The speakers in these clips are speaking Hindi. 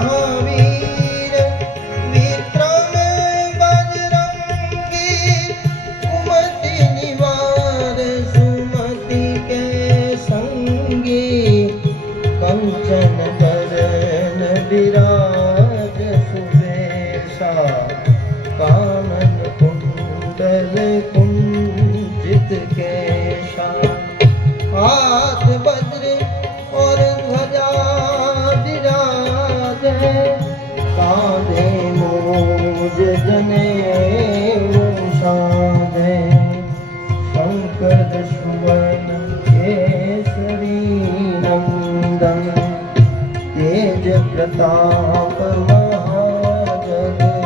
महावीर विक्रम बजरंगी कुमति निवार सुमति के संगी कंचन बरन विराज सुबेशा कानन कुंडल कुंजित केशा हाथ वज्र और ध्वजा विराजे कांधे मूज जनेऊ साधे शंकर सुवर्ण केसरी नंदन तेज प्रताप महाजगवंदन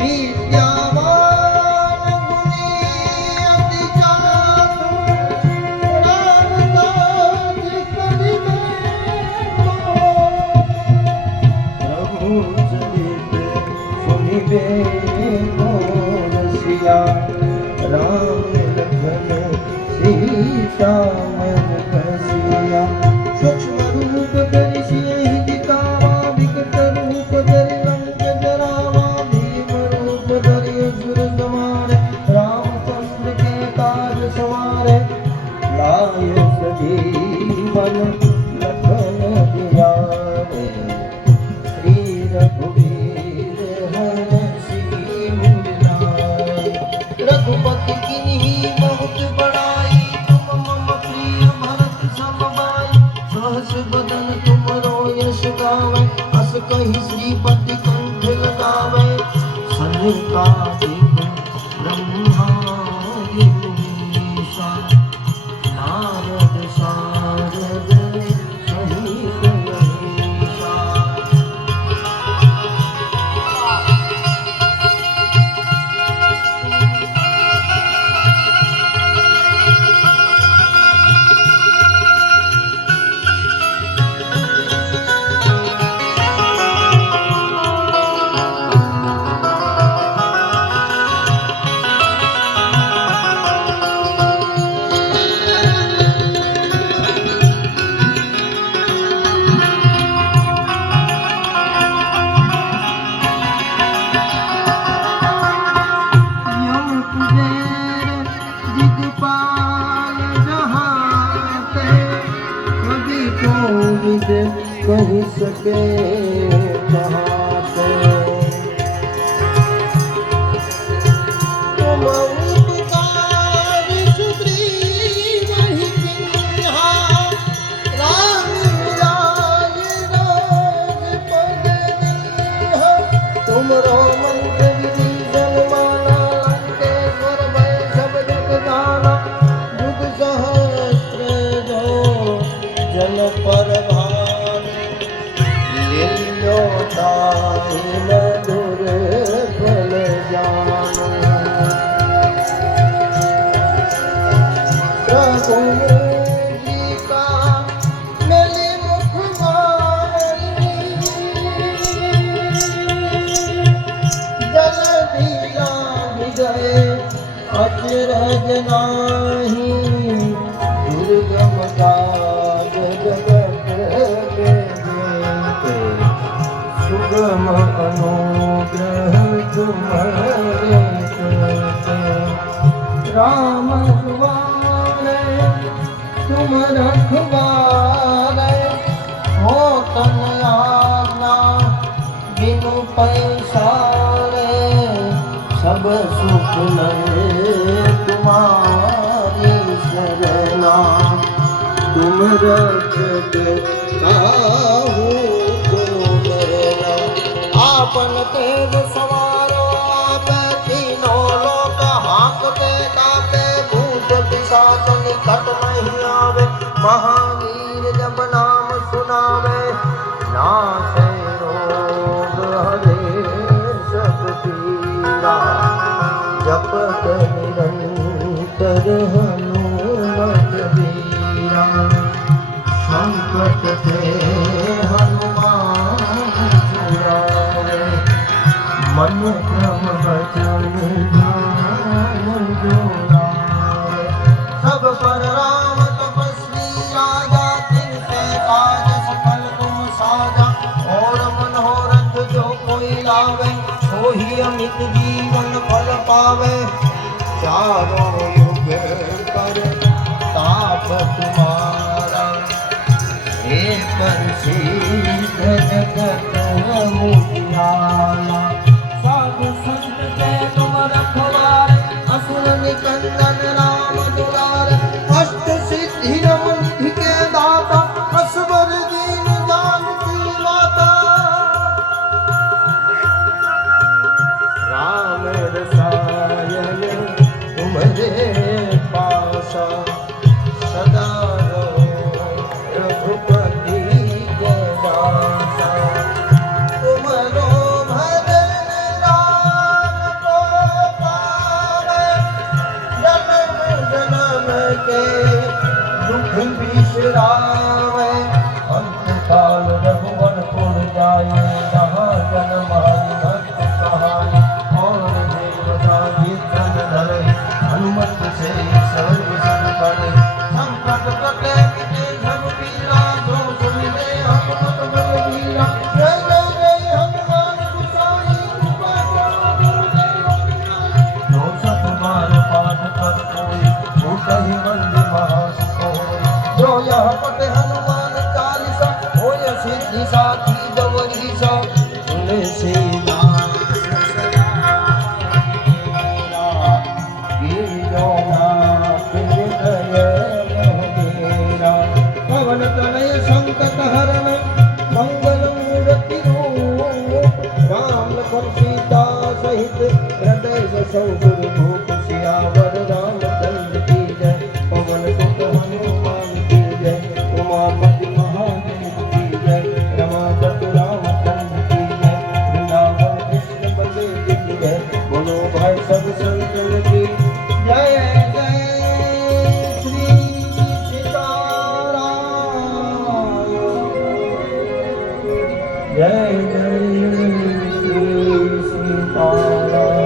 विद्यावान गुणी अति चातुर राम काज करिबे को प्रभु चरित सुनिबे को रसिया राम लखन सीता मन बसिया सूक्ष्म रूप धरि सियहि दिखावा विकट रूप धरि लंक जरावा भीम रूप धरि असुर संहारे रामचंद्र के काज सवारे लाय सजीवन लखन जियारे श्री रघुवीर हरषि मिलाए रघुपति कीन्ही बहुत बड़ाई तुम मम प्रिय भरत सम भाई सहस बदन तुमरो यश गावे अस कहि श्रीपति कंठ लगावे सनकादिक ब्रह्मादि मुनीसा नारद सारद सहित मनीषा यम कुबेर दिगपाल जहाते कवि कोविद कहि सके कहाते तुम उपकार सुग्रीव ही किन्हा राम मिलाय राजपद दीन्हा तुमरो मंत्र विभीषण माना लंकेश्वर भय सब जग जाना युग सहस्त्र जो जन पर भारी लील्यो ताहि मधुर फल जानो प्रभु जी का मिले मुख मारी जल दिला गए अचरज नाही दुर्गम काज जगत के जेते सुगम अनुग्रह तुम्हारे करते राम सुवारे तुम रखवारे हो तन आज्ञा बिनु पैसारे सब सुख नए तुम्हारी शरणा तुम रक्षक काहू को डरना आपन तेज सवारो आप तीनों लोक हांकते कापे भूत पिशाच निकट नहीं आवे महावीर जब नाम सुनावे नासे रोग हरे सब पीरा जपत निरंतर हनुमत वीरा संकट ते हनुमान छुड़ावे मन क्रम वचन ध्यान अमित जीवन फल पावे चारों युग कर ताप तुम्हारा हे प्रसिद्ध जगत मुखियाला साधु संत के तुम रखवारे असुर निकंदन राम दुलारे अष्ट सिद्धि नव निधि के दाता असवर दीन जानकी माता राम रसायन तुम्हारे पासा सदा रहो रघुपति के दासा तुमरो भजन राम को पावे जन्म जन्म के दुख बिसरावे अंत काल रघुवर पुर जाए जहाँ जन्म हरि भक्त कहाए और देवता कीर्तन धरे हनुमत से सर्व संकट संकट कटे मिटे सब पीरा जो सुमिरे हनुमत बल बीरा जय जय जय हनुमान गोसाई कृपा करो जो सत बार पाठ कर कोई छूटहि बंदी महासुख होय जो यह पढ़े हनुमान चालीसा होय सिद्धि साखी गौरीसा तुलसीदास सदा गिरियो नाथ हृदय मोहेरा पवन तनय संकट हरण मंगल मूर्ति रूप राम लखन सीता सहित हृदय बसौ गुरु सियावर रामचंद्र की जय पवन सुत हनुमान की जय उमापति महादेव की जय रमापति रामचंद्र की जय वृंदावन कृष्ण बलदेव की जय बोलो भाई सब संतन की जय जय श्री सीताराम जय जय श्री सीताराम